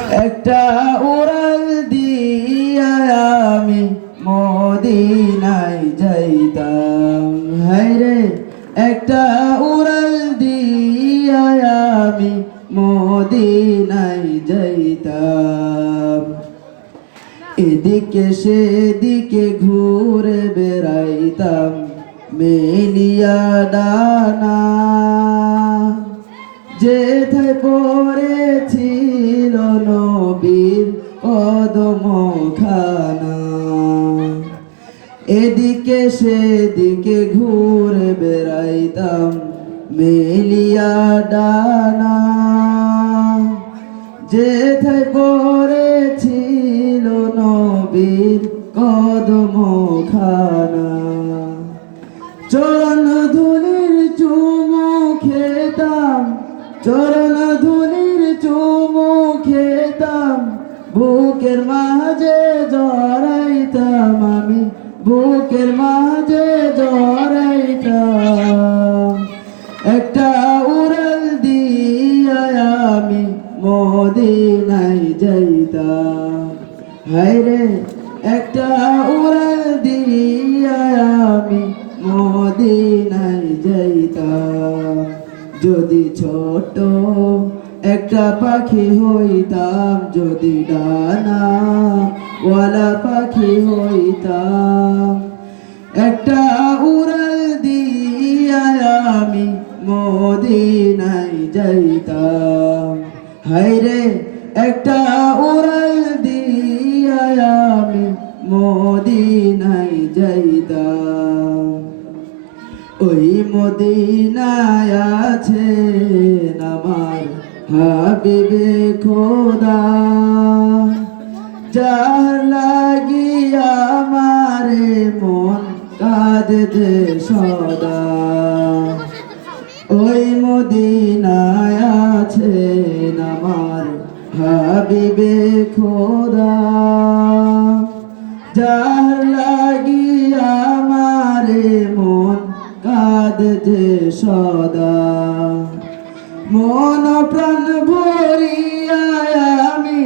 একটা উড়াল দিয়া আমি মদিনায় যাইতাম। হায়রে একটা উড়াল দিয়া আমি মদিনায় যাইতাম। এদিকে সেদিকে ঘুরে বেড়াইতাম মেলিয়া ডানা, যেথায় পড়েছিল নবীর কদমখানা। এদিকে সেদিকে ঘুরে বেড়াইতাম মেলিয়া ডানা, যেথায় পড়েছিল নবীর কদমখানা। চরণ ধুলির চুমু খেতাম, চরণ ধুলির চুমু খেতাম, বুকের মাঝে জড়াইতাম আমি, বুকের মাঝে জড়াইতাম। একটা উড়াল দিয়া আমি মদিনায় যাইতাম। হায়রে একটা উড়াল দিয়া আমি মদিনায় যাইতাম। যদি ছোট একটা পাখি হইতাম, যদি ডানা ওয়ালা পাখি হইতাম। একটা উড়াল দিয়া আমি মদিনায় যাইতাম। হায়রে একটা উড়াল দিয়া আমি মদিনায় যাইতাম। ওই মদিনায় আছেন আমার হাবিবে খোদা, যার লাগিয়া আমারে মন কাঁদে সদা। ওই মদিনায় আছেন আমার হাবিবে খোদা, যার লাগিয়া আমারে মন কাঁদে সদা। মন প্রাণ ভরিয়া আমি,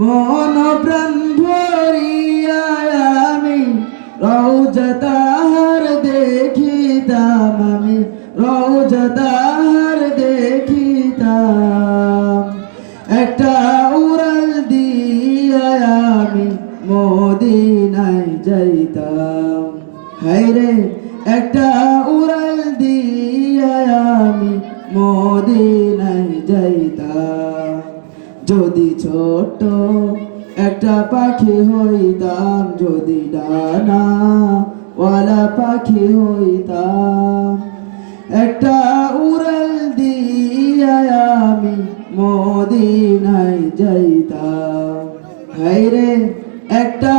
মন প্রাণ ভরিয়া আমি রওজা তাহার দেখিতাম আমি, রওজা তাহার দেখিতাম। একটা উড়াল দিয়া আমি মদিনায় যাইতাম। হায়রে একটা উড়াল দিয়া আমি মদিনায় যাইতাম। যদি ছোট একটা পাখি হইতাম, যদি ডানা ওয়ালা পাখি হইতাম। একটা উড়াল দিয়া আমি মদিনায় যাইতাম। হায়রে একটা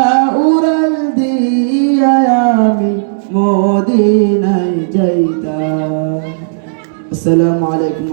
উড়াল দিয়া আমি মদিনায় যাইতাম। আসসালামু আলাইকুম।